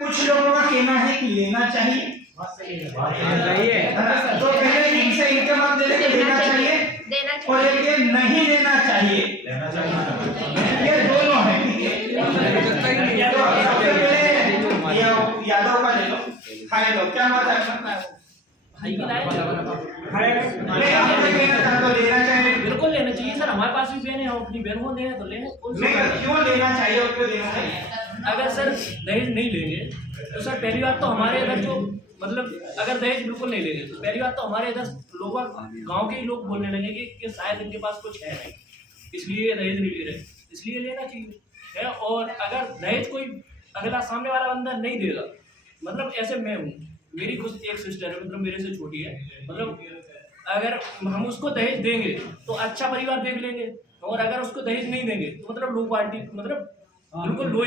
कुछ लोगों का कहना है कि लेना चाहिए, तो पहले इनसे इनकम आप दे लेके देना चाहिए और एक ये नहीं देना चाहिए, ये दोनों है। तो सबसे पहले यादव का ले लो, हाय लो, क्या बात है? लेना चाहिए, बिल्कुल लेना चाहिए सर। हमारे पास भी बहन है, हम अपनी बहन को दें तो लें। क्यों लेना चाहिए और क्यों देना चाहिए? अगर सर दहेज नहीं लेंगे तो सर पहली बात तो हमारे इधर जो मतलब अगर दहेज बिल्कुल नहीं लेंगे तो पहली बात तो हमारे इधर लोग गांव के ही लोग बोलने लगेंगे कि शायद इनके पास कुछ है नहीं, इसलिए दहेज नहीं ले रहे, इसलिए लेना चाहिए है। और अगर दहेज कोई अगला सामने वाला बंदा नहीं देगा, मतलब ऐसे मैं हूँ, मेरी खुद एक सिस्टर है, मतलब मेरे से छोटी है, मतलब अगर हम उसको दहेज देंगे तो अच्छा परिवार देख लेंगे, और अगर उसको दहेज नहीं देंगे तो मतलब लो क्वालिटी, मतलब बिल्कुल लो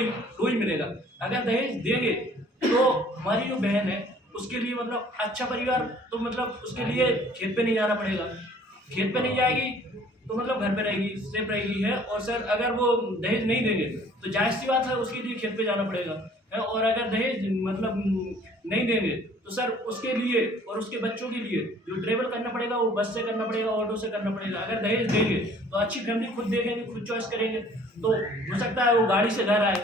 ही मिलेगा। अगर दहेज देंगे तो हमारी जो बहन है उसके लिए मतलब अच्छा परिवार, तो मतलब उसके लिए खेत पे नहीं जाना पड़ेगा, खेत पे नहीं जाएगी तो मतलब घर पे रहेगी, सेफ रहेगी है। और सर अगर वो दहेज नहीं देंगे तो जाहिर सी बात है उसके लिए खेत पे जाना पड़ेगा है। और अगर दहेज मतलब नहीं देंगे तो सर उसके लिए और उसके बच्चों के लिए जो ट्रेवल करना पड़ेगा वो बस से करना पड़ेगा, ऑटो से करना पड़ेगा। अगर दहेज देंगे तो अच्छी फैमिली खुद देखेंगे, खुद चॉइस करेंगे, तो हो सकता है वो गाड़ी से घर आए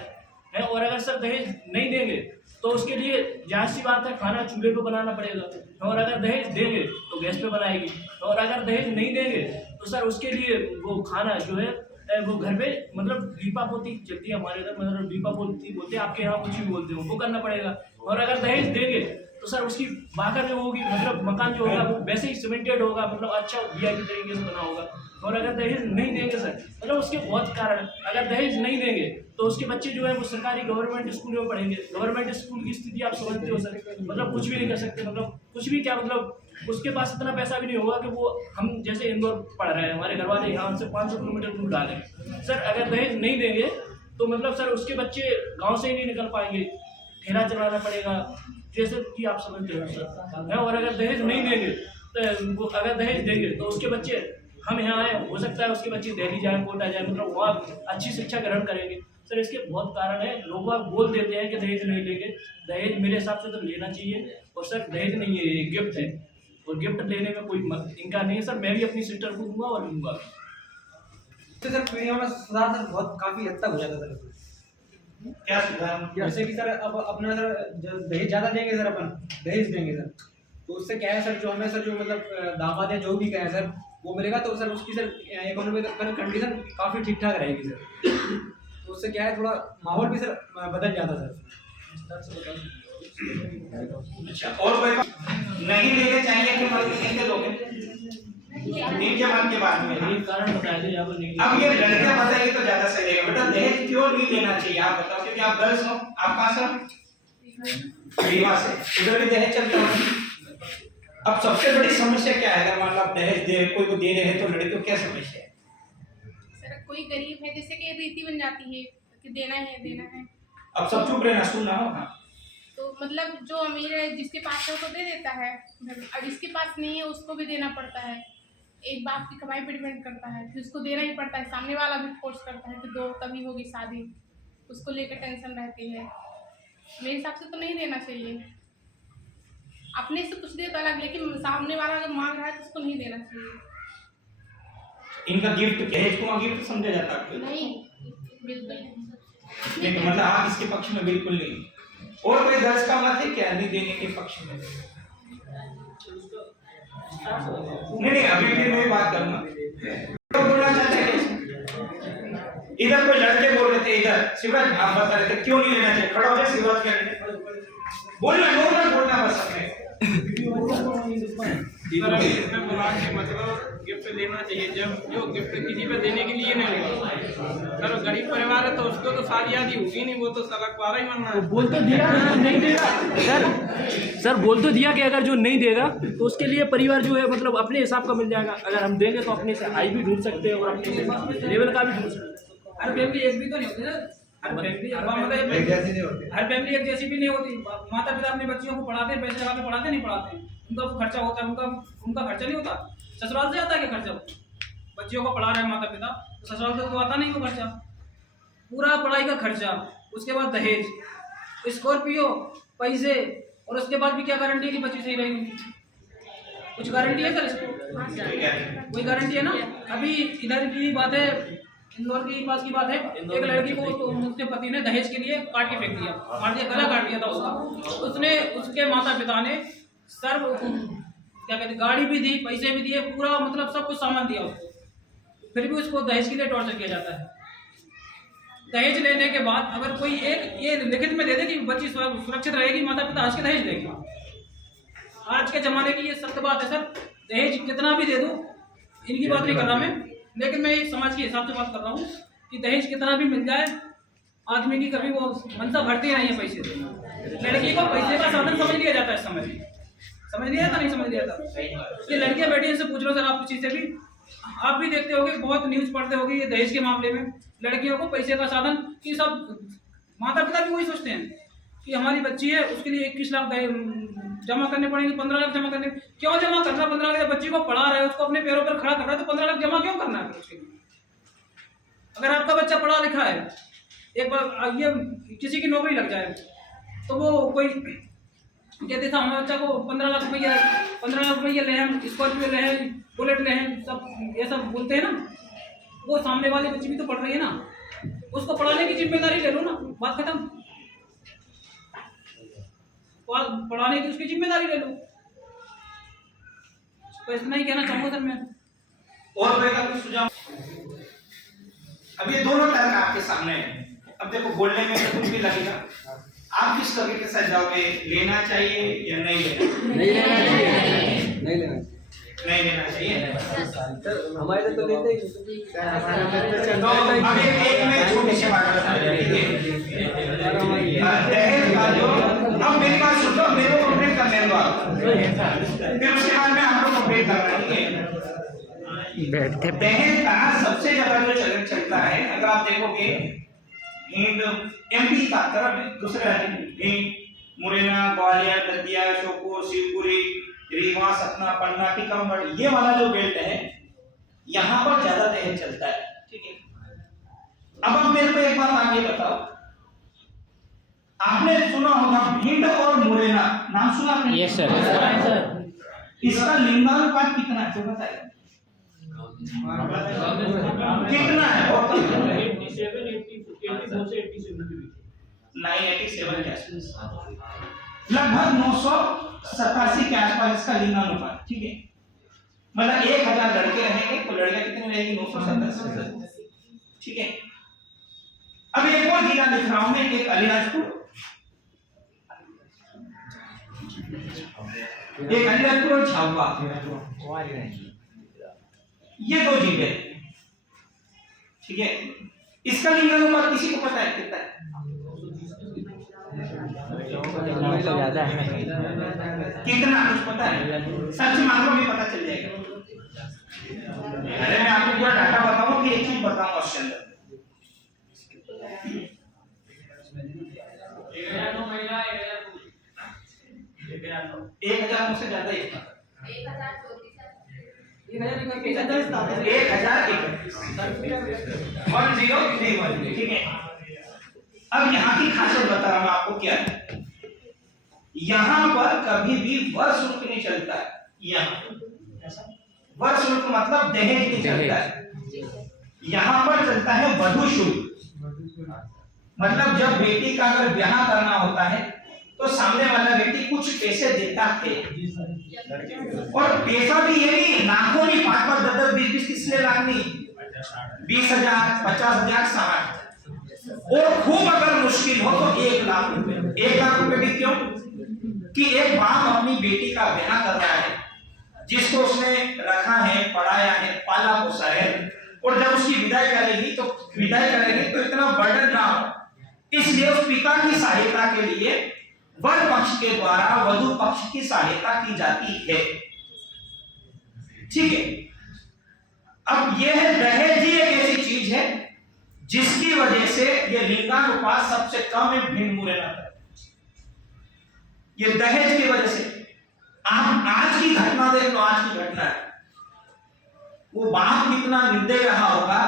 है। और अगर सर दहेज नहीं देंगे तो उसके लिए जाहिर सी बात है खाना चूल्हे पे बनाना पड़ेगा, और अगर दहेज देंगे तो गैस पे बनाएगी, और अगर दहेज नहीं देंगे तो सर उसके लिए वो खाना जो है वो घर पे मतलब दीपा पोती चलती है हमारे इधर, मतलब दीपा पोती बोलते हैं, आपके यहाँ कुछ भी बोलते हो, वो करना पड़ेगा। और अगर दहेज देंगे तो सर उसकी बाकर जो होगी, मतलब मकान जो होगा वो वैसे ही सीमेंटेड होगा, मतलब अच्छा वीआईपी तरीके से बना होगा। और अगर दहेज नहीं देंगे सर, मतलब उसके बहुत कारण, अगर दहेज नहीं देंगे तो उसके बच्चे जो है वो सरकारी गवर्नमेंट स्कूल में पढ़ेंगे। गवर्नमेंट स्कूल की स्थिति आप समझते हो सर, मतलब कुछ भी नहीं कर सकते, मतलब कुछ भी क्या, मतलब उसके पास इतना पैसा भी नहीं होगा कि वो हम जैसे इंदौर पढ़ रहे हैं, हमारे घर वाले यहाँ से 500 किलोमीटर दूर डालें सर। अगर दहेज नहीं देंगे तो मतलब सर उसके बच्चे गाँव से ही नहीं निकल पाएंगे, ठेला चलाना पड़ेगा, जैसे कि आप समझते हो सर है। और अगर दहेज नहीं देंगे तो अगर दहेज देंगे तो उसके बच्चे, हम यहाँ आए, हो सकता है उसके बच्चे दिल्ली जाए, कोटा जाए, मतलब वहाँ अच्छी शिक्षा ग्रहण करेंगे सर। इसके बहुत कारण है, लोग बोल देते हैं कि दहेज नहीं लेंगे, दहेज मेरे हिसाब से तो लेना चाहिए। और सर दहेज नहीं है, ये गिफ्ट है, और गिफ्ट लेने में कोई इनका नहीं है सर। मैं भी अपनी सिस्टर को दूंगा और लूंगा। तो सर पीढ़ियों में सुधार सर बहुत काफी हद तक हो जाता सर। क्या सुधार? जैसे कि सर अब अपना सर दहेज ज्यादा देंगे सर, अपन दहेज देंगे सर, तो उससे क्या है सर, जो हमें सर जो मतलब दामाद या जो भी कहें सर वो मिलेगा, तो सर उसकी सर इकोनॉमिकल कंडीशन काफी ठीक ठाक रहेगी सर। तो उससे क्या है, थोड़ा माहौल भी सर बदल जाता सर। अच्छा, और कोई नहीं लेने चाहिए कि मतलब कैसे लोगे? इनके मन के बाद में एक कारण बताया थे यहाँ पर नहीं। अब ये लड़के बताइए तो ज्यादा सही रहेगा। बेटा दहेज क्यों नहीं लेना चाहिए आप बताओ, क्योंकि आप गर्ल्स हो, आप कहाँ से हो? रीवा से, उधर भी दहेज चलता है। अब सबसे बड़ी समस्या क्या है? अगर मतलब दहेज दे कोई को दे रहे हैं तो लड़के को क्या समस्या है? सर कोई गरीब है, जैसे कि रीति बन जाती है कि देना है देना है। अब सब चुप रहना, सुनना होगा। तो मतलब जो अमीर है जिसके पास है वो तो दे देता है, और जिसके पास नहीं है उसको भी देना पड़ता है। एक बाप की कमाई पर डिपेंड करता है कि उसको देना ही पड़ता है। सामने वाला भी फोर्स करता है कि दो, तभी होगी शादी, उसको लेकर टेंशन रहती है। मेरे हिसाब से तो नहीं देना चाहिए। अपने से कुछ दे तो अलग, लेकिन सामने वाला अगर मांग रहा है तो उसको नहीं देना चाहिए। इनका गिफ्ट, दहेज को गिफ्ट समझा जाता है? नहीं, बिल्कुल नहीं। लेकिन मतलब आप इसके पक्ष में बिल्कुल नहीं। और कोई दर्ज का मत है क्या नहीं देने के पक्ष में? नहीं, अभी भी मैं बात करूंगा। तो बोलना चाहते हैं, इधर कोई लड़के बोल रहे थे, इधर शिवराज आप बता रहे थे क्यों नहीं लेना चाहिए। खड़ा हो जाए शिवराज, क्या बोलना, नॉर्मल बोलना बस अपने। इसमें बोला कि मतलब गिफ्ट लेना चाहिए, जब जो गिफ्ट किसी पे देने के लिए नहीं लेगा। सर गरीब परिवार है तो उसको तो शादी आदि होगी नहीं, वो तो सड़क वाला ही बनना है। बोल तो दिया नहीं देगा सर बोल तो दिया कि अगर जो नहीं देगा तो उसके लिए परिवार जो है मतलब अपने हिसाब का मिल जाएगा। अगर हम देंगे तो अपने से हाई भी ढूंढ सकते हैं और अपने से लेवल का भी ढूंढ सकते हैं। हर फैमिली एक भी तो नहीं होती ना, हर फैमिली एक जैसी भी नहीं होती। माता पिता अपने बच्चियों को पढ़ाते हैं, पैसे लगा के पढ़ाते नहीं पढ़ाते, उनका खर्चा होता है, उनका खर्चा नहीं होता। ससुराल से आता है क्या खर्चा? बच्चियों को पढ़ा रहे हैं माता पिता, तो ससुराल से तो आता नहीं वो खर्चा, पूरा पढ़ाई का खर्चा, उसके बाद दहेज, स्कॉर्पियो, पैसे, और उसके बाद भी क्या गारंटी है कि बच्ची सही रहेगी? कुछ गारंटी है सर इसको? कोई गारंटी है ना? अभी इधर की बात है, इंदौर के पास की बात है, एक लड़की को तो उसके पति ने दहेज के लिए काट के फेंक दिया, मार दिया, गला काट दिया था उसका। उसने, उसके माता पिता ने सर्व क्या कहते, गाड़ी भी दी, पैसे भी दिए, पूरा मतलब सब कुछ सामान दिया उसको, फिर भी उसको दहेज के लिए टॉर्चर किया जाता है। दहेज लेने के बाद अगर कोई एक ये लिखित में दे दे कि बच्ची सुरक्षित रहेगी, माता पिता आज के दहेज देंगे। आज के ज़माने की ये सत्य बात है सर। दहेज कितना भी दे दो, इनकी बात नहीं कर रहा मैं, लेकिन मैं एक समाज के हिसाब से बात कर रहा हूँ कि दहेज कितना भी मिल जाए, आदमी की कभी वो मनसा भरती नहीं है पैसे से। लड़की को पैसे का साधन समझ लिया जाता है, समझ लिया था, नहीं समझ लिया था। ये लड़कियाँ बैठी इनसे पूछ लो सर, आप किसी से भी, आप भी देखते होगे, बहुत न्यूज़ पढ़ते होगे ये दहेज के मामले में, लड़कियों को पैसे का साधन कि सब माता पिता भी वही सोचते हैं कि हमारी बच्ची है, उसके लिए 21 लाख जमा करने पड़ेंगे, 15 लाख जमा करने। क्यों जमा करना 15 लाख? बच्ची को पढ़ा रहे हो, उसको अपने पैरों पर खड़ा कर रहा है, तो 15 लाख जमा क्यों करना है उसके लिए? अगर आपका बच्चा पढ़ा लिखा है, एक बार ये किसी की नौकरी लग जाए, तो वो कोई कहते था हमारे बच्चा को 15 लाख रुपये ले हैं, स्कॉर्पियो ले हैं, बुलेट ले हैं, सब ये सब बोलते हैं ना। वो सामने वाली बच्ची भी तो पढ़ रही है ना, उसको पढ़ाने की जिम्मेदारी ले लो ना, बात खत्म। पढ़ाने की उसकी जिम्मेदारी ले लो। तो इतना ही कहना चाहूँगा सर मैं। और कोई का कुछ सुझाव? अब ये दोनों तर्क आपके सामने है। अब देखो, बोलने में तो कुछ भी लगेगा, आप किस तरीके के साथ जाओगे? लेना चाहिए या नहीं लेना? नहीं लेना चाहिए, नहीं लेना चाहिए, नहीं लेना चाहिए। हमारे तो लेते ही। तो अब एक में छोटी सी बात बता रही है, दहेज का जो, अब मेरी बात सुनो, मेरे को कंप्लीट करने दो आप, फिर उसके बाद में आपको कंप्लीट करना है। दहेज का सबसे ज्यादा जो चलन चलता है, अगर आप देखोगे भिंड एमपी का तरफ, दूसरे राज्य में भिंड, मुरैना, ग्वालियर, दतिया, श्योपुर, शिवपुरी, रीवा, सतना, पन्ना, टीकमगढ़, ये वाला जो बेल्ट है, यहाँ पर ज्यादा दहेज चलता है। ठीक है, अब आप मेरे को एक बात आगे बताओ, आपने सुना होगा भिंड और मुरैना, नाम सुना आपने? Yes sir. इसका लिंगानुपात कितना है, जो बताइए कितना है? 987 के आसपास, लगभग 987 के आसपास इसका लिंगानुपात। ठीक है, मतलब 1000 लड़के रहेंगे तो लड़कियां कितनी रहेगी? 987। ठीक है, अब एक और जिला लिख रहा हूं मैं, एक अलीराजपुर, एक अलीराजपुर और झाबुआ, ये दो जिले। ठीक है, इसका लिंगानुपात किसी को पता है कितना है? कितना कुछ पता है? सच मानो भी पता चल जाएगा। अरे मैं आपको पूरा डाटा बताऊं कि एक चीज बताऊं उसके अंदर। 1000 से ज्यादा ही, 1031। ठीक है, अब यहाँ की खासियत बता रहा हूं आपको क्या है। यहाँ पर कभी भी वर शुल्क नहीं चलता है। यहाँ वर शुल्क मतलब दहेज नहीं चलता है, यहाँ पर चलता है वधू शुल्क। मतलब जब बेटी का अगर ब्याह करना होता है तो सामने वाला व्यक्ति कुछ पैसे देता है, और पैसा भी ये नहीं लाखों नहीं, 5-5, 10-10, 20-20, 30 लाख नहीं, 20,000, 50,000, 60, और खूब अगर मुश्किल हो तो 1 लाख रुपए। 1 लाख रुपए भी क्यों? कि एक बाप अपनी बेटी का ब्याह कर रहा है, जिसको उसने रखा है, पढ़ाया है, पाला पोसा है, और जब उसकी विदाई करेगी तो इतना बर्डन ना हो, इसलिए उस पिता की सहायता के लिए वर पक्ष के द्वारा वधू पक्ष की सहायता की जाती है। ठीक है, अब यह है दहेज ही एक ऐसी चीज है जिसकी वजह से यह लिंगानुपात सबसे कम है भिंड मुरैना पर। यह दहेज की वजह से। आप आज की घटना देख लो, आज की घटना है, वो बाप कितना निर्दयी रहा होगा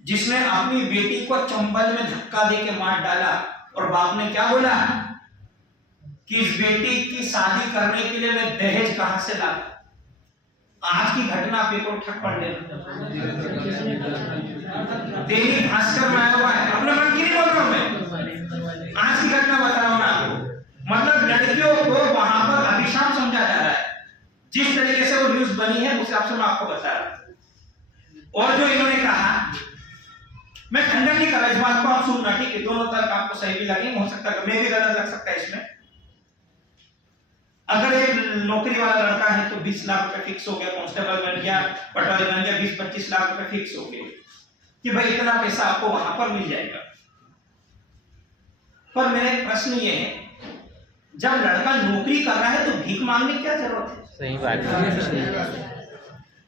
जिसने अपनी बेटी को चंबल में धक्का देके मार डाला, और बाप ने क्या बोला कि इस बेटी की शादी करने के लिए मैं दहेज कहां से ला। आज की घटना पे को ठक पड़ लेना, दैनिक भास्कर में आया हुआ है, अपने मन की नहीं बोल रहा हूं मैं, आज की घटना बता रहा हूं ना आपको। मतलब लड़कियों को वहां पर अभिशाप समझा जा रहा है। जिस तरीके से वो न्यूज बनी है उस हिसाब से मैं आपको बता रहा हूं। और जो इन्होंने कहा, मैं खंडन नहीं कर रहा, इस बात को आप सुनना, ठीक है, दोनों तरफ आपको सही भी लगे, हो सकता है मैं भी गलत लग सकता है इसमें। अगर एक नौकरी वाला लड़का है तो 20 लाख रुपए फिक्स हो गया, कांस्टेबल बन गया, पटवारी बन गया, 20-25 लाख रुपए फिक्स हो गए कि भाई इतना पैसा आपको वहां पर मिल जाएगा। पर मेरा एक प्रश्न ये है, जब लड़का नौकरी कर रहा है तो भीख मांगने की क्या जरूरत है? सही बात है।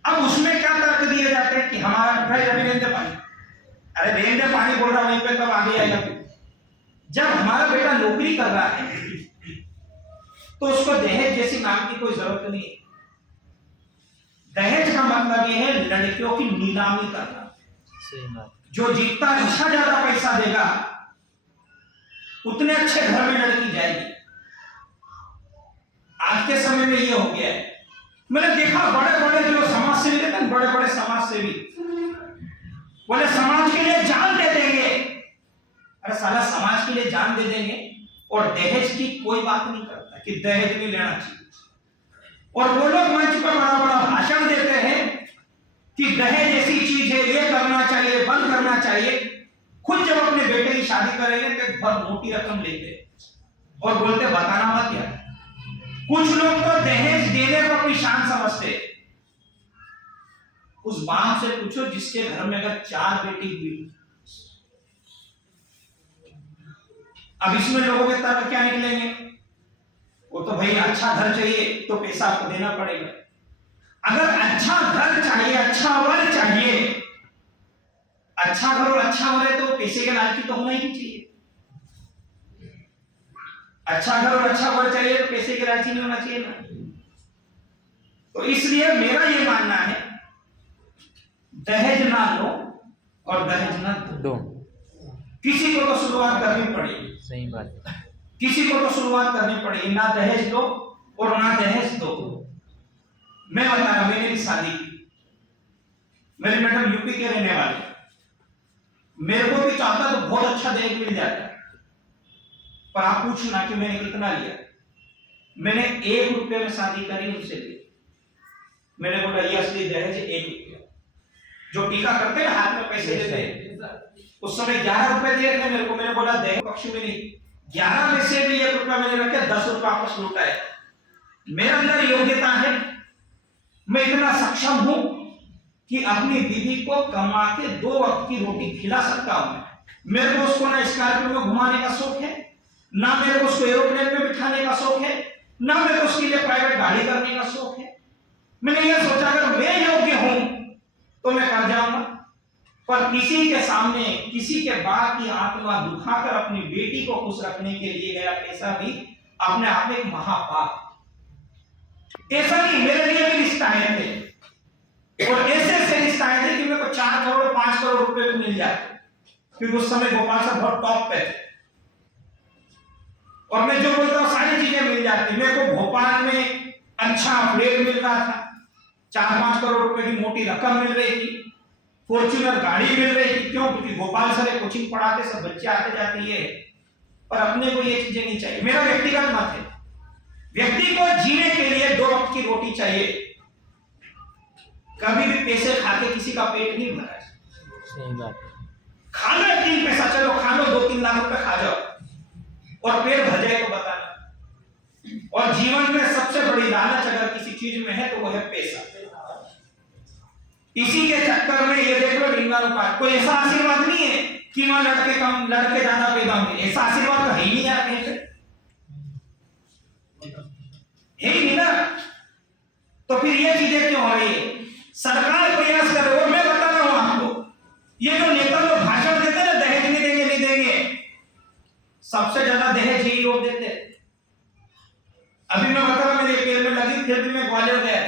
अब उसमें क्या तर्क दिए जाते हैं कि हमारा भाई अभी रेंज दे पानी, अरे रेंज दे पानी बोल रहा वहीं पे कब आगे आएगा? जब हमारा बेटा नौकरी कर रहा है तो उसको दहेज जैसी मांग की कोई जरूरत नहीं है। दहेज का मतलब यह है लड़कियों की नीलामी करना। सही बात। जो जितना अच्छा ज्यादा पैसा देगा उतने अच्छे घर में लड़की जाएगी। आज के समय में ये हो गया है। मैंने देखा बड़े बड़े जो समाज सेवी रहते हैं, बड़े बड़े समाज सेवी बोले समाज के लिए जान दे देंगे। अरे साला समाज के लिए जान दे देंगे और दहेज की कोई बात नहीं करता कि दहेज नहीं लेना चाहिए। और वो लोग मंच पर बड़ा बड़ा भाषण देते हैं कि दहेज ऐसी चीज है, ये करना चाहिए, बंद करना चाहिए। खुद जब अपने बेटे की शादी करेंगे तो बहुत मोटी रकम लेते और बोलते बताना मत यार। कुछ लोग तो दहेज देने को अपनी शान समझते। उस बाप से पूछो जिसके घर में अगर 4 बेटी हुई, अब इसमें लोगों के तर्क क्या निकलेंगे? वो तो भाई अच्छा घर चाहिए तो पैसा आपको देना पड़ेगा। अगर अच्छा घर चाहिए, अच्छा वर चाहिए, अच्छा घर और अच्छा वर है तो पैसे के लालची तो होना ही नहीं चाहिए। अच्छा घर और अच्छा वर चाहिए तो पैसे के लालची नहीं होना चाहिए ना। तो इसलिए मेरा ये मानना है दहेज ना लो और दहेज ना दो। किसी को तो शुरुआत करनी पड़ेगी। सही बात। किसी को तो शुरुआत करनी पड़ेगी। ना दहेज दो और ना दहेज दो। मैं बता रहा, मैंने भी शादी की, मेरे मैडम यूपी के रहने वाले, मेरे को भी चाहता तो बहुत अच्छा दहेज मिल जाता, पर आप पूछना कि मैंने कितना लिया। मैंने 1 रुपये में शादी करी उनसे ली। मैंने बोला ये असली दहेज 1 रुपया। जो टीका करते हैं हाथ में पैसे देते हैं, उस समय 11 रुपए दिए थे मेरे को। मैंने बोला दहेज पक्ष में नहीं, 11 में से भी 1 रुपया मैंने रखे, 10 रुपये वापस लौटा है। मेरे अंदर योग्यता है, मैं इतना सक्षम हूं कि अपनी बीवी को कमा के 2 वक्त की रोटी खिला सकता हूं। मेरे को उसको ना स्कॉर्पियो में घुमाने का शौक है, ना मेरे को उसको एरोप्लेन में बिठाने का शौक है, ना मेरे को उसके लिए प्राइवेट गाड़ी करने का शौक है। मैंने ये सोचा अगर मैं योग्य हूं तो मैं कर जाऊंगा, पर किसी के सामने किसी के बाप की आत्मा दुखाकर अपनी बेटी को खुश रखने के लिए गया पैसा भी अपने आप में एक महापाप। ऐसा नहीं, मेरे लिए भी रिश्ता आए थे और ऐसे ऐसे रिश्ता आए थे कि मेरे को 4 करोड़ 5 करोड़ रुपए भी मिल जाते, क्योंकि उस समय गोपाल साहब बहुत टॉप पे थे और मैं जो बोलता हूँ सारी चीजें मिल जाती। मेरे को भोपाल में अच्छा फ्लैट मिल रहा था, 4-5 करोड़ रुपए की मोटी रकम मिल रही थी, फॉर्च्यूनर गाड़ी मिल रही थी। क्यों? क्योंकि गोपाल सर कोचिंग पढ़ाते, सब बच्चे आते जाते ये, पर अपने को ये चीजें नहीं चाहिए। मेरा व्यक्तिगत मत है, व्यक्ति को जीने के लिए 2 वक्त की रोटी चाहिए। कभी भी पैसे खा के किसी का पेट नहीं भरा। सही बात। खा लो 1 दिन पैसा, चलो खा लो 2-3 लाख रुपए खा जाओ और पेट भर जाए तो बताना। और जीवन में सबसे बड़ी लालच अगर किसी चीज में है तो वो है पैसा। इसी के चक्कर में ये देख लो लिंगानुपात, कोई ऐसा आशीर्वाद नहीं है कि वहां लड़के कम लड़के ज्यादा पैदा होंगे। ऐसा आशीर्वाद तो है ही नहीं यार, कहीं पे है ही नहीं ना। तो फिर ये चीजें क्यों हो रही है? सरकार प्रयास कर रही है। मैं बता रहा हूं आपको, ये जो नेता लोग भाषण देते हैं ना दहेज नहीं देंगे नहीं देंगे, सबसे ज्यादा दहेज यही लोग देते हैं। अभी मैं बता रहा, मेरे पेड़ में लगी, फिर भी मैं ग्वालियर गया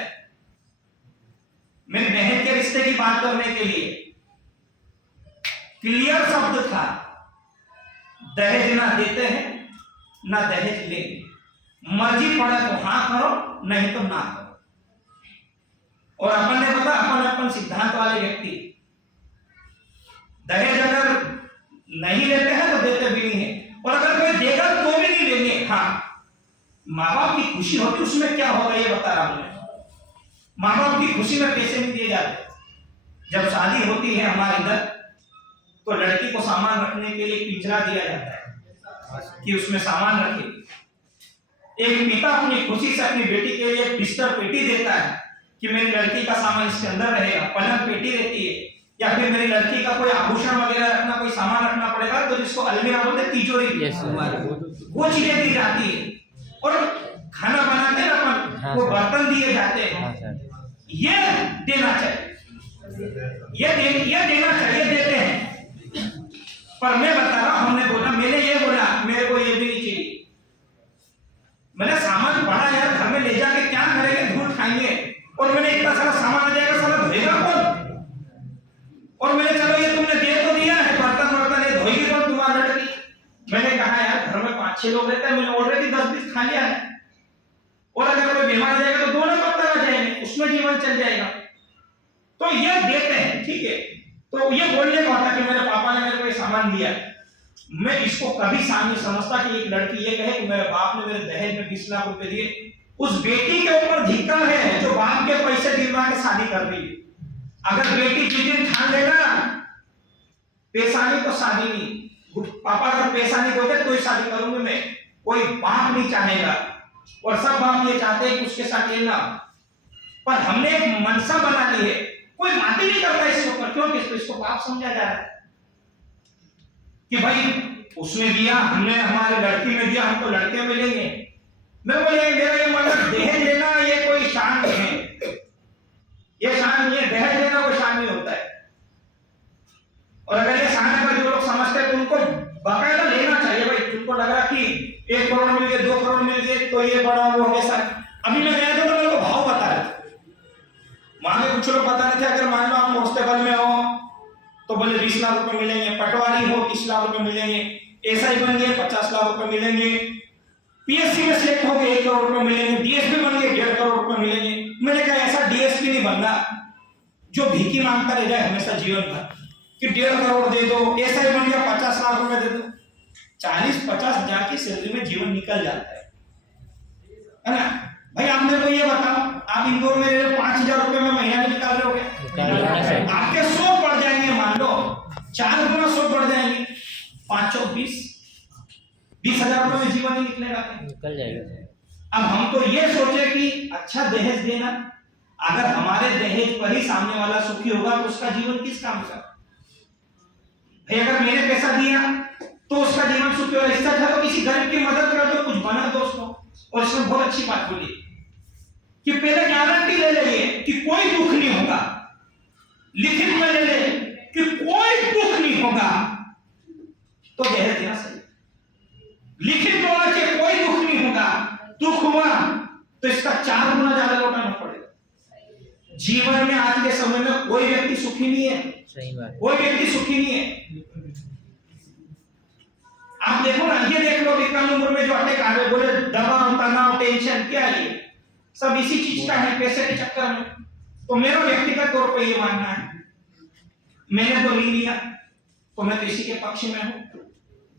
मेरी बहन के रिश्ते की बात करने के लिए। क्लियर शब्द था, दहेज ना देते हैं ना दहेज लेंगे, मर्जी पड़े तो हाँ करो नहीं तो ना करो। और अपन ने पता अपन सिद्धांत वाले व्यक्ति, दहेज अगर नहीं लेते हैं तो देते भी नहीं है, और अगर कोई देगा तो भी नहीं लेंगे। हाँ, माँ बाप की खुशी होती उसमें क्या होगा ये बता रहा हूं मैं। माँ बाप की खुशी में पैसे नहीं दिए जाते। जब शादी होती है हमारे इधर तो लड़की को सामान रखने के लिए पिंजरा दिया जाता है कि उसमें सामान रखे। एक पिता अपनी खुशी से अपनी बेटी के लिए बिस्तर पेटी देता है कि मेरी लड़की का सामान इसके अंदर रहेगा, पलंग पेटी रहती है, या फिर मेरी लड़की का कोई आभूषण वगैरह रखना, कोई सामान रखना पड़ेगा तो जिसको अलमीरा बोलते हैं, तिजोरी, वो चीजें दी जाती है। और खाना बनाते हैं अपन, वो बर्तन दिए जाते हैं। ये देना चाहिए, ये देना चाहिए, देते हैं। पर मैं बता रहा हूं, हमने बोला, मैंने ये बोला मेरे को ये भी नहीं चाहिए। मैंने सामान पड़ा यार, घर में ले जाके क्या करेंगे, धूल खाएंगे, और मैंने इतना सारा सामान आ जाएगा, साला धोएगा कौन? और मैंने चलो ये तुमने दे तो दिया है, बर्तन ये धोएगी कौन तुम्हारा लड़की? मैंने कहा यार घर में 5-6 लोग रहते हैं, मैंने ऑलरेडी 10 पीस खा लिया है, और अगर कोई बीमार हो जाएगा तो दोनों बर्तन आ जाएंगे, उसमें जीवन चल जाएगा। तो ये देते हैं, ठीक है। तो ये बोलने का था कि मेरे पापा ने मेरे को ये सामान दिया, मैं इसको कभी नहीं समझता कि एक लड़की ये कहे कि मेरे बाप ने मेरे दहेज में 20 लाख रुपए दिए। उस बेटी के ऊपर धिक्कार है जो बाप के पैसे दिलवा के शादी कर रही है। अगर बेटी जिस दिन ठान लेना पैसा नहीं तो शादी नहीं, पापा अगर पैसा नहीं दोगे तो ही शादी करूंगी मैं, कोई बाप नहीं चाहेगा, और सब बाप ये चाहते हैं कि उसके साथ लेना। पर हमने एक मनसा बना ली है, कोई बातें नहीं करता इसके ऊपर, क्यों? इसको पाप समझा जा रहा है कि भाई उसने दिया, हमने हमारे लड़की में दिया, हम तो लड़के में लेंगे। मैं बोले मेरा ये मतलब दहेज लेना ये कोई शान नहीं है, ये शान नहीं है, दहेज लेना कोई शान नहीं होता है। और अगर ये शान अगर जो लोग समझते हैं तो उनको बाकायदा लेना चाहिए। भाई तुमको लग रहा कि 1 करोड़ मिल गए, 2 करोड़ मिल गए तो ये बड़ा वो हमेशा। अभी मैं गया था तो मेरे को भाव बता रहे थे, मांगे कुछ लोग बता रहे थे, अगर मान लो आप कांस्टेबल में हो तो बोले 20 लाख रुपए मिलेंगे, पटवारी हो 30 लाख रुपए मिलेंगे, एसआई बन गए 50 लाख रुपए मिलेंगे, पीएससी में सिलेक्ट हो गए 1 करोड़ रुपए मिलेंगे, डीएसपी बन गए 1.5 करोड़ रुपए मिलेंगे। मैंने कहा ऐसा डीएसपी नहीं बनना जो भीखी मांगता रह जाए हमेशा जीवन भर कि 1.5 करोड़ दे दो, एसआई बन गया 50 लाख रुपए दे दो। 40-50 हजार की सैलरी में जीवन निकल जाता है ना भाई। आप मेरे को ये बताओ, आप इंदौर में 5,000 रुपए में महीना में निकाल रहे हो, आपके 100 पड़ जाएंगे, मान लो 4 गुना 100 पड़ जाएंगे, 5-20,000 रुपए में जीवन ही निकलेगा, निकल जाएगा। अब हम तो ये सोचे कि अच्छा दहेज देना, अगर हमारे दहेज पर ही सामने वाला सुखी होगा तो उसका जीवन किस काम का? भाई अगर मैंने पैसा दिया तो उसका जीवन सुखी होगा, इससे अच्छा तो किसी गरीब की मदद कर दो, कुछ बना दो उसको। और इसमें बहुत अच्छी बात बोली कि पहले गारंटी ले लेंगे कि कोई दुख नहीं होगा, लिखित में ले ले कि कोई दुख नहीं होगा तो दहेज देना सही। लिखित में होना चाहिए कोई दुख नहीं होगा, दुख हुआ तो इसका 4 गुना ज्यादा लौटाना पड़ेगा। जीवन में आज के समय में कोई व्यक्ति सुखी नहीं है, सही बात, कोई व्यक्ति सुखी नहीं है। आप देखो ना, ये देख लो कि कम उम्र में जो अटैक आ रहे, बोले दबाव तनाव टेंशन, क्या ये सब इसी चीज का है, पैसे के चक्कर में। तो मेरा व्यक्तिगत तौर पर ये मानना है, मैंने तो नहीं लिया तो मैं तो इसी के पक्ष में हूं।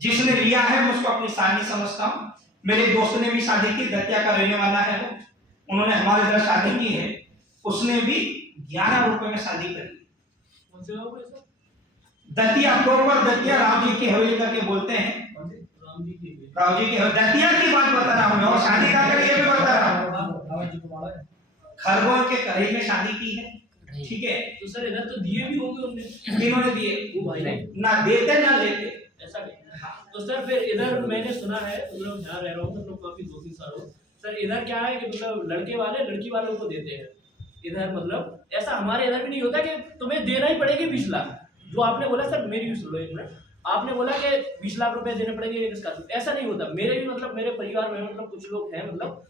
जिसने लिया है मैं उसको अपनी शादी समझता हूं। मेरे दोस्त ने भी शादी की, दतिया का रहने वाला है वो, उन्होंने हमारे इधर शादी की है, उसने भी 11 रुपए में शादी करी। दतिया प्रॉपर दतिया राव जी की हवेली करके बोलते हैं, राव जी की दतिया की बात बता रहा हूं मैं, और शादी का ये भी बता रहा हूं। खरगोन के करीब में शादी की है, ठीक है। तो सर इधर तो दिए भी होंगे उनने, इन्होंने दिए, वो भाई ना देते ना लेते, ऐसा नहीं। तो सर फिर इधर मैंने सुना है, मतलब जहाँ रह रहा हूँ मतलब काफी 2-3 साल हो सर, इधर क्या है कि मतलब लड़के वाले लड़की वालों को देते हैं इधर। मतलब ऐसा हमारे इधर भी नहीं होता कि तुम्हें देना ही पड़ेगी 20 लाख। जो आपने बोला सर, मेरी भी सुनो एक मिनट, आपने बोला कि 20 लाख रुपए देने पड़ेंगे, ये किसका? ऐसा नहीं होता। मेरे भी मतलब मेरे परिवार में मतलब कुछ लोग हैं, मतलब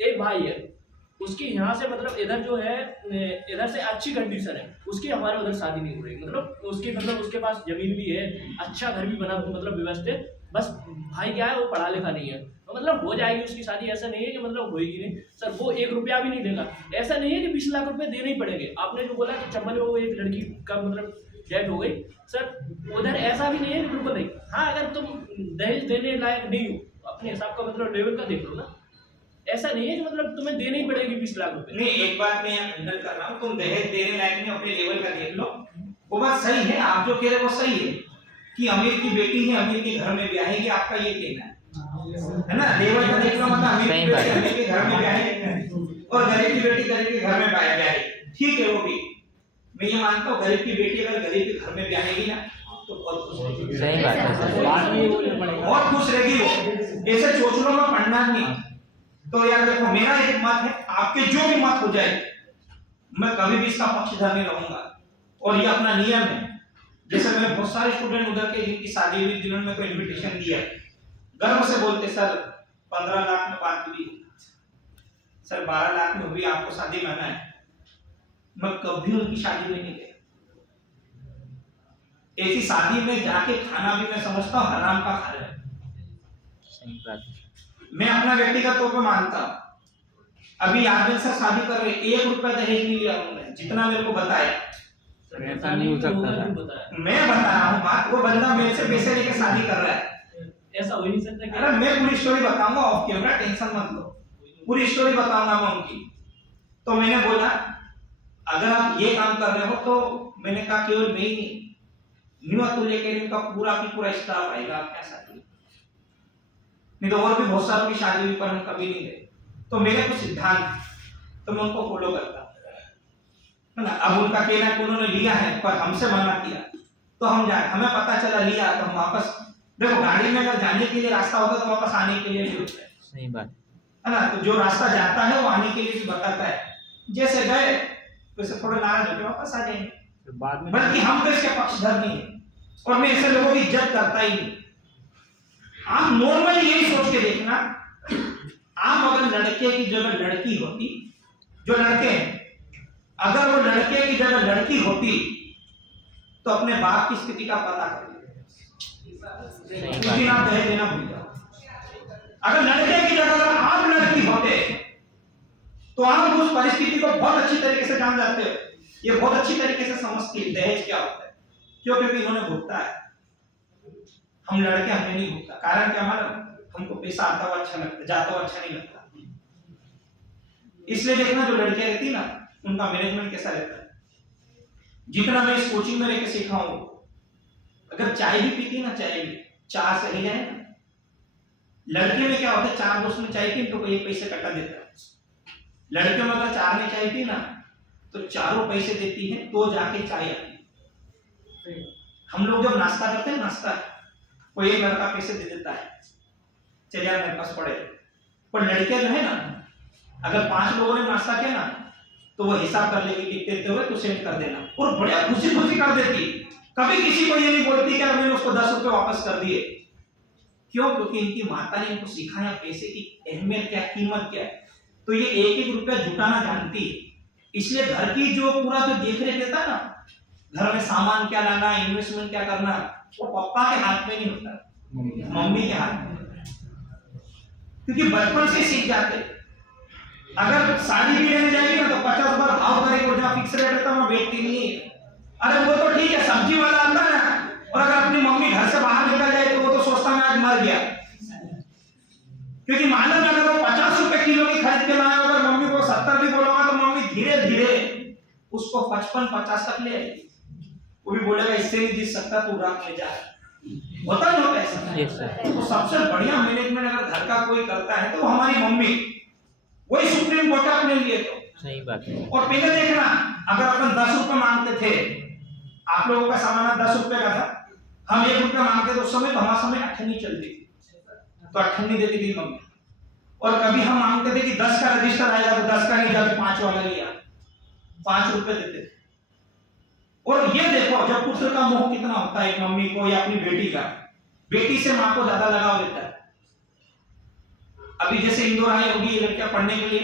एक भाई है, उसकी यहाँ से मतलब इधर जो है इधर से अच्छी कंडीशन है, उसकी हमारे उधर शादी नहीं हो रही। मतलब उसकी मतलब उसके पास जमीन भी है, अच्छा घर भी बना मतलब व्यवस्थित, बस भाई क्या है वो पढ़ा लिखा नहीं है, तो मतलब हो जाएगी उसकी शादी, ऐसा नहीं है कि मतलब होएगी नहीं सर। वो 1 रुपया भी नहीं देगा, ऐसा नहीं है कि 20 लाख रुपए देने ही पड़ेंगे। आपने जो बोला कि चंबल में वो एक लड़की का मतलब डेथ हो गई सर, उधर ऐसा भी नहीं है कि बिल्कुल नहीं। हाँ, अगर तुम दहेज देने लायक नहीं हो, अपने हिसाब का मतलब लेवल का देख लो ना, ऐसा नहीं है कि मतलब तुम्हें देने ही पड़ेगी 20 लाख रुपए। नहीं, एक बात मैं यहाँ खंडन कर रहा हूँ, तुम दहेज देने लायक नहीं, अपने लेवल का देख लो, वो बात सही है। आप जो कह रहे हो वो सही है कि अमीर की बेटी है, अमीर के घर में ब्याहेगी, आपका ये कहना है ना। लेवल का देख लो, मतलब अमीर की बेटी अमीर के घर में ब्याहेगी और गरीब की बेटी गरीब के घर में ब्याहेगी, ठीक है। वो भी मैं ये मानता हूँ, गरीब की बेटी अगर गरीब के घर में ब्याहेगी ना तो बहुत खुश रहेगी। सही बात है। बहुत खुश रहेगी वो, ऐसे चोचलों में पढ़ना नहीं। तो यार देखो, मेरा एक मत है, आपके जो भी मत हो जाए, मैं कभी भी इसका पक्षधर नहीं रहूंगा, और ये अपना नियम है। जैसे मैंने बहुत सारे स्टूडेंट उधर के जिनकी शादी हुई, जिन्होंने मेरे को इनविटेशन दिया, गर्व से बोलते सर 15 लाख में बात हुई, सर 12 लाख में हुई, आपको शादी में आना है। मैं कभी उनकी शादी में नहीं गया। ऐसी शादी में जाके खाना भी मैं समझता हूँ हराम का खा रहे हैं। सही बात है। मैं अपना व्यक्तिगत तौर पे मानता हूं, अभी यादव से शादी कर रहे, 1 रुपया दहेज नहीं लिया उन्होंने, जितना मेरे को बताया। ऐसा नहीं हो सकता था। मैं बता रहा हूँ बात, वो बंदा मेरे से पैसे लेके शादी कर रहा है, ऐसा हो ही नहीं सकता कि अरे मैं पूरी स्टोरी बताऊंगा ऑफ कैमरा, टेंशन मत लो, पूरी स्टोरी बताऊंगा मैं उनकी। तो मैंने बोला अगर आप ये काम कर रहे हो, तो मैंने कहा केवल मैं ही नहीं, न्यू अतुल एकेडमी का पूरा की पूरा स्टाफ आएगा आपके साथ, नहीं तो और भी बहुत सारों की शादी हुई पर हम कभी नहीं गए। तो मेरे कुछ सिद्धांत तो मैं उनको फॉलो करता है ना। अब उनका कहना है कि उन्होंने लिया है पर हमसे मना किया, तो हम जाए, हमें पता चला लिया तो हम वापस, देखो गाड़ी में अगर जाने के लिए रास्ता होता तो वापस आने के लिए भी होता है, सही बात है ना। तो जो रास्ता जाता है वो आने के लिए भी बताता है, जैसे गए वैसे थोड़ा नाराज होकर वापस आ जाएंगे, है। बाद में बल्कि हम तो इसके पक्षधर नहीं है, और मैं ऐसे लोगों की इज्जत करता ही नहीं। आप नॉर्मली यही सोच के देखना, आप अगर लड़के की जगह लड़की होती, जो लड़के हैं, अगर वो लड़के की जगह लड़की होती तो अपने बाप की स्थिति का पता कर लेते, उस दिन आप दहेज देना भूल जाओ। अगर लड़के की जगह अगर आप लड़की होते तो आप उस परिस्थिति को बहुत अच्छी तरीके से जान जाते हो, ये बहुत अच्छी तरीके से समझती है दहेज क्या होता है। क्यों? क्योंकि इन्होंने भुगता है, हम लड़के हमें नहीं भुगता। कारण क्या मालूम? हमको पैसा आता हुआ अच्छा लगता, जाता हुआ अच्छा नहीं लगता। इसलिए देखना जो लड़कियां रहती ना, उनका मैनेजमेंट कैसा रहता है। जितना मैं इस कोचिंग में रहकर सीखा हूं, अगर चाय भी पीती ना, चाय भी 4 सही है ना, लड़के में क्या होता है, 4 दोस्त में चाय पी तो कोई पैसे कटा देता है। लड़के में अगर 4 ने चाय पी ना तो चारों पैसे देती है तो जाके चाय आती है। हम लोग जब नाश्ता करते हैं, नाश्ता कोई एक लड़का पैसे दे देता है, चल यार मेरे पास पड़े, पर लड़कियां जो है ना, अगर 5 लोगों ने नाश्ता किया ना तो वो हिसाब कर लेगी कितने देते हुए, तो सेंड कर देना, और बढ़िया खुशी खुशी कर देती। कभी किसी को ये नहीं बोलती कि मैंने उसको 10 रुपए वापस कर दिए। क्यों? क्योंकि इनकी माता ने इनको सिखाया पैसे की अहमियत क्या, कीमत क्या है। तो ये 1-1 रुपया जुटाना जानती है। इसलिए घर की जो पूरा जो देख रेख रहता है ना, घर में सामान क्या लाना, इन्वेस्टमेंट क्या करना, वो पापा के हाथ में नहीं होता, मम्मी के हाथ में, क्योंकि बचपन से सीख जाते। अगर साड़ी भी लेने जाएगी ना तो 50 बार भाव करेगी, और जहाँ फिक्स रेट रहता है वो बेचती नहीं है। अरे वो तो ठीक है, सब्जी वाला आता है ना, और अगर अपनी मम्मी घर से बाहर निकल जाए तो वो तो सोचता मैं आज मर गया, क्योंकि मालूम अगर वो 50 रुपए किलो की खरीद के लाए, अगर मम्मी को 70 भी बोलोगा तो मम्मी धीरे धीरे उसको 55-50 तक ले आएगी। वो भी बोलेगा इससे नहीं जीत सकता, तू रख ले जा। होता नहीं होता ऐसा। तो सबसे बढ़िया मैनेजमेंट अगर घर का कोई करता है तो हमारी मम्मी, वही सुप्रीम कोर्ट अपने लिए। तो सही बात है। और पहले देखना, अगर अपन 10 रुपए मांगते थे, आप लोगों का सामान 10 रुपए का था, हम 1 रुपया मांगते थे उस समय, तो हमारे समय अठन्नी चलती थी, तो अठन्नी देती थी मम्मी। और कभी हम मांगते थे कि 10 का रजिस्टर आएगा तो 10 का नहीं जाके 5 वाला लिया, 5 रुपए देते थे। और ये देखो जब पुत्र का मोह कितना होता है एक मम्मी को या अपनी बेटी का, बेटी से माँ को ज्यादा लगाव रहता है। अभी जैसे इंदौर आई होगी ये लड़कियां पढ़ने के लिए,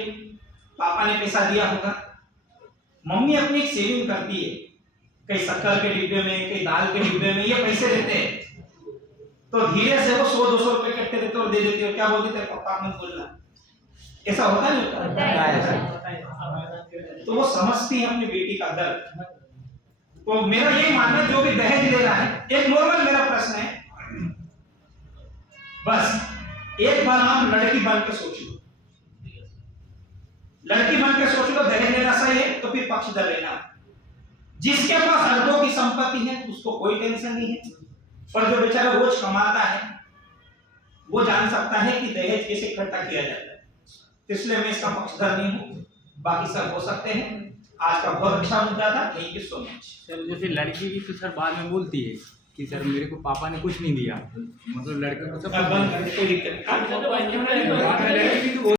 पापा ने पैसा दिया होगा, मम्मी अपनी एक सेविंग करती है, कहीं शक्कर के डिब्बे में, कहीं दाल के डिब्बे में, ये पैसे रहते हैं। तो धीरे से वो 100-200 रुपए इकट्ठे देते और दे देते हो, क्या बोलते तेरे पापा ने बोलना, ऐसा होता नहीं होता? तो वो समझती है अपनी बेटी का दर्द। तो मेरा यही मानना है जो भी दहेज ले रहा है, एक नॉर्मल मेरा प्रश्न है, बस एक बार आप लड़की बन के सोच लो, लड़की बन के सोच लो दहेज लेना सही है तो फिर पक्षधर लेना। जिसके पास अरबों की संपत्ति है उसको कोई टेंशन नहीं है, पर जो बेचारा रोज कमाता है वो जान सकता है कि दहेज कैसे इकट्ठा किया जाता है। इसलिए मैं इसका पक्षधर नहीं हूं, बाकी सब हो सकते हैं। आज का बहुत अच्छा मुद्दा था, thank you so much. Sir जैसे लड़की की तो सर बाद में बोलती है कि सर मेरे को पापा ने कुछ नहीं दिया, मतलब लड़के को सब बंद करने कोई दिक्कत नहीं। तो